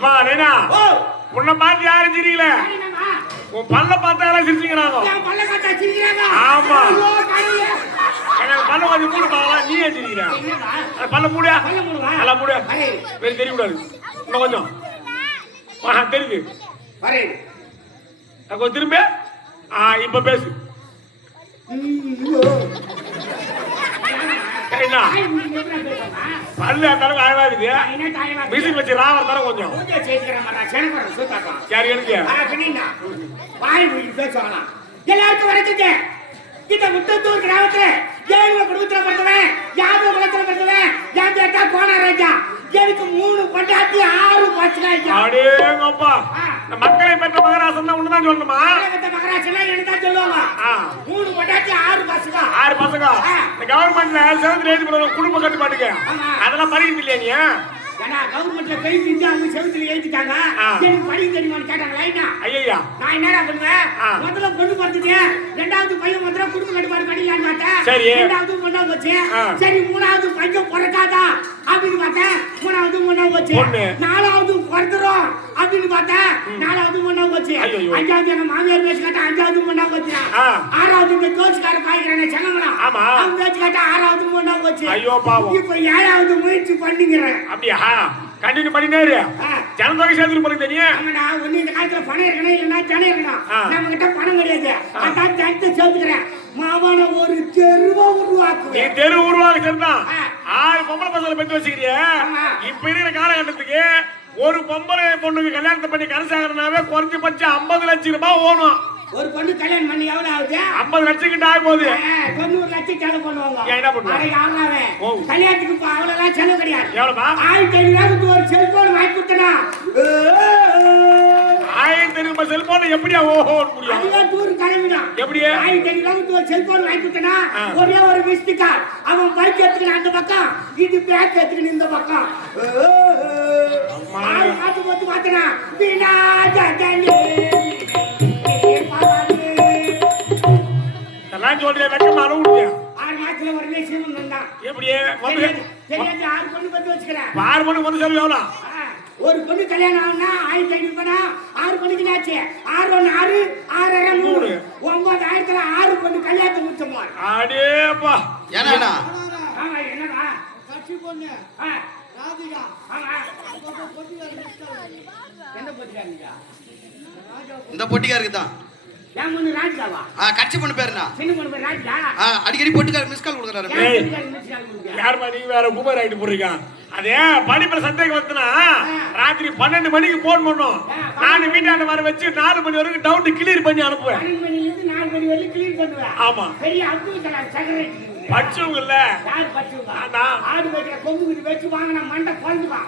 அம்மா ரேனா உன்னை பார்த்து யாரும் சிரிக்கல, உன் பல்ல பார்த்தா எல்லாம் சிரிச்சுக்கிறாங்க. ஆமா எனக்கு பல்ல கொஞ்சம் மூடு பார்க்கலாம், நீயே சிரிக்கிறா. பல்ல மூடியா, நல்லா மூடியா, வேறு தெரிய கூடாது. இன்னும் கொஞ்சம் தெரியுது கொஞ்சம் திரும்ப. இப்ப பேசு. பல்லு அந்த அளவுக்கு அழகா இருக்குது. மிஷின் வச்சு ராவ தர கொஞ்சம் சரி எனக்கு எல்லாருக்கும் வணக்கங்க. இந்த முத்தத்தூர் கிராமத்துல ஏழு குடும்பத்துல பிறந்தவன், யாதவ குலத்துல பிறந்தவன், என் கேட்டா கோணராஜா. எனக்கு 3 பொண்டாட்டி 6 பசங்க. அடேங்கப்பா, மக்களை பெற்ற மகராசன் தான் ஒண்ணுதான் சொல்லணுமா? மகராசன் என்னதான் சொல்லுவாங்க. 3 பொண்டாட்டி 6 பசங்க. 6 பசங்க. இந்த கவர்மெண்ட்ல செவத்துல எழுதி போடுற குடும்ப கட்டுப்பாட்டுக்கு அதெல்லாம் படிக்கிறது இல்லையா நீ? ஏன்னா கவர்மெண்ட்ல கை செஞ்சு அவங்க செவத்துல எழுதிட்டாங்க. எனக்கு படிக்க தெரியுமான்னு கேட்டாங்களா? ஐயா நான் என்னடா பண்ணுவேன், முதல்ல பொண்ணு பார்த்துட்டேன், 2வது பையன் முதல்ல குடும்ப கட்டுப்பாடு படிக்கலான்னு பார்த்தேன். 2வது பொண்ணா போச்சு. சரி 3வது பையன் பிறக்காதா அப்படின்னு பார்த்தேன், 3வது பொண்ணா போச்சு. 4வது பிறந்துரும் அப்படின்னு பார்த்தேன், 4வது பொண்ணா போச்சு. 5வது எங்க மாமியார் பேச்சு கேட்டா 5வது பொண்ணா போச்சு. 6வது இந்த தோச்சுக்கார பாய்க்கிறானே சென்னமலா, அவன் பேச்சு கேட்டா 6வது பொண்ணா போச்சு. இப்ப 7வது முயற்சி பண்ணிக்கிறேன். அப்படியா? கண்டினியூ பண்ணினாரு. ஜனதொகை சேர்த்து போறது தெரியும். ஆமாடா, ஒண்ணு இந்த காலத்துல பணம் இருக்கணும், இல்லைன்னா ஜனம் இருக்கணும். நம்ம கிட்ட பணம் கிடையாது, அதான் ஜனத்தை சேர்த்துக்கிறேன். மாவான ஒரு தெருவா உருவாக்குவேன். தெரு உருவாக்க சேர்ந்தான் 6 பொம்பளை பசங்களை பெற்று வச்சுக்கிறிய. இப்ப இருக்கிற காலகட்டத்துக்கு ஒரு பொம்பளை பொண்ணுக்கு கல்யாணத்தை பண்ணி கரசாகிறனாவே குறைஞ்சபட்சம் 50 லட்சம் ரூபாய் ஓணும். ஒரு பொண்ணு கல்யாணம் பண்ணி எவ்வளவு ஆகுது? 50 லட்சம் கிட்ட ஆக போகுது. 90 லட்சம் செலவு பண்ணுவாங்க. என்ன பண்ணுவாங்க? கல்யாணத்துக்கு அவ்வளவு செலவு கிடையாது. எவ்வளவுமா? 1500 ஒரு செல்போன் வாங்கி கொடுத்தனா. 1500 செல்போன் எப்படியா ஓஹோ முடியும்? அதுவே டூர் கிளம்பினா எப்படி? 1500 ஒரு செல்போன் வாங்கி கொடுத்தனா, ஒரே ஒரு மிஸ்ட் கால். அவன் பைக் எடுத்துக்கிற அந்த பக்கம், இது பேக் எடுத்துக்கிற இந்த பக்கம். மாத்து போட்டு பார்த்தனா பின்னா ஜாஜானே எல்லாம் சொல்றியா? வெக்கமா அழுவுறியா? 6 மாசத்துல ஒரு விஷயம் வந்தா எப்படியே தெரியாது. 6 பொண்ணு பத்தி வச்சுக்கிறேன். 6 பொண்ணு வந்து சொல்லு எவ்வளோ? ஒரு பொண்ணு கல்யாணம் ஆகுனா 1500 பண்ணா 6 பொண்ணுக்கு ஆச்சு. 6 1 6 6 3 9000த்துல 6 பொண்ணு கல்யாணத்தை முடிச்சோமா? அடேப்பா என்னடா? ஆமா என்னடா? கட்சி பொண்ணு ராதிகா. ஆமா என்ன பொட்டிக்காரங்க? இந்த பொட்டிக்காருக்கு தான். ஏன் பொண்ணு ராஜிகாவா? கட்சி பொண்ணு பேருனா? சின்ன பொண்ணு பேர் ராஜிகா. அடிக்கடி பொட்டிக்கார மிஸ் கால் கொடுக்குறாரு. யார் மாதிரி வேற குமார் ஆகிட்டு போறீங்க? அதே படிப்புல சந்தேகம் வந்துனா ராத்திரி 12 மணிக்கு போன் பண்ணும். நான் வீட்டாண்ட வர வச்சு 4 மணி வரைக்கும் டவுட் கிளியர் பண்ணி அனுப்புவேன். 12 மணில இருந்து 4 மணி வரைக்கும் கிளியர் பண்ணுவேன். ஆமா. பெரிய அப்துல் கலாம் செக்ரட்டரி. படிச்சவங்கல்ல. யார் படிச்சவங்க? நான். ஆடு வைக்கிற கொம்புக்கு வச்சு வாங்கின மண்டை குழந்துவான்.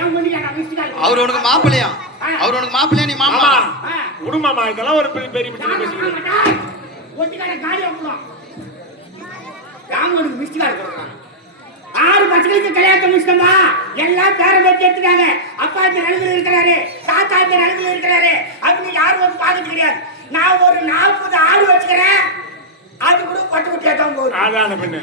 ஏன் பண்ணியா நான் மிஸ்டேக்? அவர் உனக்கு மாப்பிள்ளையா? அவர் உனக்கு மாப்பிள்ளையா? நீ மாமா? குடும்பமா இதெல்லாம் ஒரு பெரிய மிஸ்டேக் பேசிக்கிறீங்க. ஒட்டிக்கார காலி ஆகணும். யாமனுக்கு மிஸ்டேக் கொடுறான். 6 பசங்களுக்கு கல்யாணத்தை முடிச்சிட்டோமா? எல்லாம் பேர பத்தி எடுத்துட்டாங்க. அப்பா இந்த நிலைமையில இருக்கிறாரு, தாத்தா இந்த நிலைமையில இருக்கிறாரு அப்படின்னு யாரும் வந்து பார்க்க கிடையாது. நான் ஒரு 40 ஆடு வச்சுக்கிறேன், அது கூட பட்டு குட்டியா தான் போகுது. அதான பெண்ணு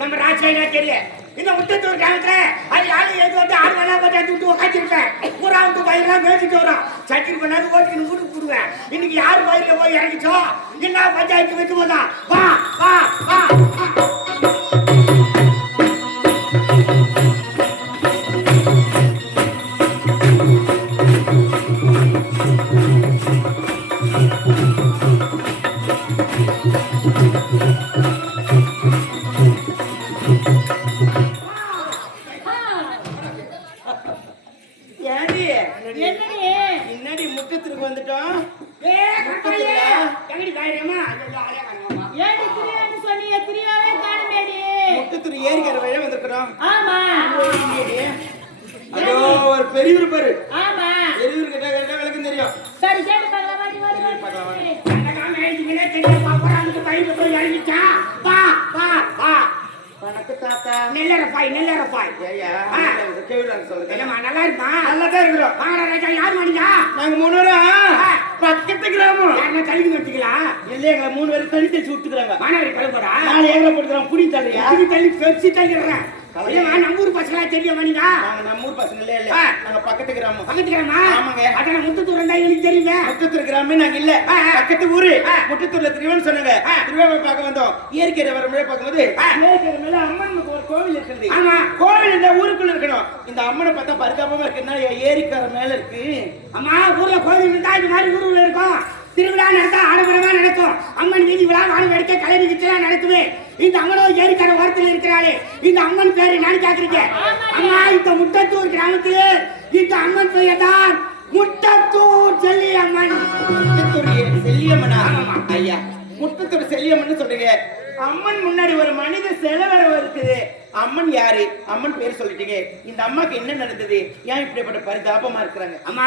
நம்ம ராஜ்யா தெரியும். இந்த முத்தத்தூர் கிராமத்துல அது யாரும் எது வந்து 6 வேலை பற்றி விட்டு உட்காந்துருப்பேன். ஊராவுக்கு பயிரெல்லாம் மேய்ச்சிட்டு வரோம். சட்டில் பண்ணாது ஓட்டுக்கு வீட்டுக்கு போடுவேன். இன்னைக்கு யார் பயிரில் போய் இறங்கிச்சோ என்ன பஞ்சாயத்து வைக்கும் போதா வா வா வா. என்னடி முக்கத்திற்கு வந்துட்டோம்? முக்கத்திற்கு ஏரிக்கிற வழியா வந்திருக்கிறோம். அதோ ஒரு பெரியவர் பாரு. பெரியவர் கிட்ட கேட்டா விளக்கம் தெரியும். நெல்லரப்பாய் நெல்லரப்பாய் நல்லா இருப்பா. நல்லாதான் இருக்கிறோம். யார் மாட்டீங்க? நாங்க 3 பேரும் பக்கத்து கிராமம். யாருன்னா கல்வி வச்சுக்கலாம். இல்லையா எங்களை 3 பேரும் தள்ளி தள்ளி விட்டுக்கிறாங்க. மாணவரி கலப்படா 4 ஏக்கரை போட்டுக்கிறாங்க. குடி தள்ளியா? குடி தள்ளி பெருசி தள்ளிடுறேன். இல்லம்மா நம்ம ஊர் பசங்களா தெரியுமா நீங்க நாங்க நம்ம ஊர் பசங்களே இல்ல ஆ. நாங்க பக்கத்து கிராமம் பக்கத்து கிராமா ஆமாங்க. அதான் முத்துத்தூர் இருந்தா எனக்கு தெரியுங்க முட்டத்தூர் கிராமே நாங்க இல்ல பக்கத்து ஊரு முட்டத்தூர்ல திருவேன்னு சொன்னாங்க திருவேவை பார்க்க வந்தோம் இயற்கை வர முறை பார்க்கும்போது இயற்கை மேல அம்மனுக்கு ஒரு கோவில் இருக்குது ஆமா கோவில் இந்த ஊருக்குள்ள இருக்கணும் இந்த அம்மனை பார்த்தா பரிதாபமா இருக்குன்னா ஏரிக்கரை மேல இருக்கு அம்மா ஊர்ல கோயில் இருந்தா இந்த மாதிரி ஊருல இருக்கும் திருவிழா நடத்தா ஆடம்பரமா நடக்கும் அம்மன் வீதி விழா வாழை வெடிக்க கலை நிகழ்ச்சியெல்லாம் நடக்குது இந்த அம்மனோ ஏரிக்கரை ஓரத்தில் இருக்கிறாளே இந்த அம்மன் பேரு நான் கேக்குறீங்க அம்மா இந்த முட்டத்தூர் கிராமத்திலே இந்த அம்மன் பெயர் தான் முட்டத்தூர் செல்லியம்மன் முட்டத்தூர் செல்லியம்மனா ஐயா முட்டத்தூர் செல்லியம்மன் சொல்றீங்க அம்மன் முன்னாடி ஒரு மனித சிலை வர இருக்குது அம்மன் யாரு அம்மன் பேர் சொல்லிட்டீங்க இந்த அம்மாக்கு என்ன நடந்தது ஏன் இப்படிப்பட்ட பரிதாபமா இருக்கிறாங்க அம்மா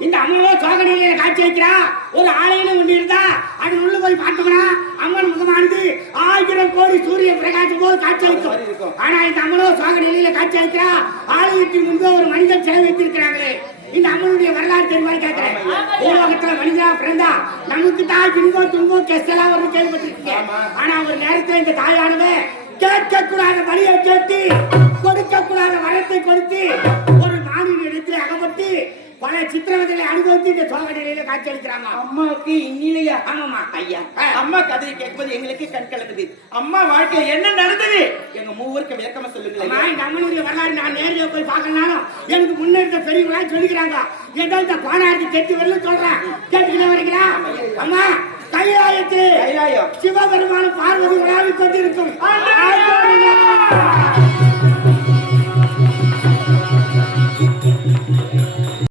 இந்த அம்மனோ சோகனையில காட்சி வைக்கிறா ஒரு ஆலயம் ஒண்ணு இருந்தா அது உள்ள போய் பார்த்தோம்னா அம்மன் முகமானது 1000 கோடி சூரிய பிரகாசம் போது காட்சி அளிக்கும் ஆனா இந்த அம்மனோ சோகனையில காட்சி வைக்கிறா ஆலயத்தின் முன்பு ஒரு மனிதன் சிலை வைத்திருக்கிறாங்களே இந்த அம்மனுடைய வரலாறு தெரியுமா கேட்கிறேன் பூலோகத்துல மனிதா பிறந்தா நமக்கு தான் இன்பம் துன்பம் கெஸ்டெல்லாம் ஒரு கேள்விப்பட்டிருக்கீங்க ஆனா ஒரு நேரத்துல இந்த தாயானவே கேட்க கூடாத வழியை கேட்டு கொடுக்க கூடாத வரத்தை கொடுத்து ஒரு மாநில இடத்துல அகப்பட்டு பல சித்திரவதைகளை அனுபவித்து இந்த சோக நிலையில காட்சி அளிக்கிறாங்க அம்மாவுக்கு இன்னிலையா ஆமாமா ஐயா அம்மா கதையை கேட்கும்போது எங்களுக்கு கண் கலங்குது அம்மா வாழ்க்கையில என்ன நடந்தது எங்க மூவருக்கு விளக்கமா சொல்லுங்களேன் இந்த அம்மனுடைய வரலாறு நான் நேரில் போய் பார்க்கணும்னாலும் எனக்கு முன்ன இருந்த பெரியவங்களா சொல்லிக்கிறாங்க ஏதோ இந்த கோணாருக்கு கெட்டு வரல சொல்றேன் கேட்டுக்கிட்டே வரீங்களா அம்மா கைலாயத்து கைலாயம் சிவபெருமானும் பார்வதி விழாவிக் கொண்டிருக்கும்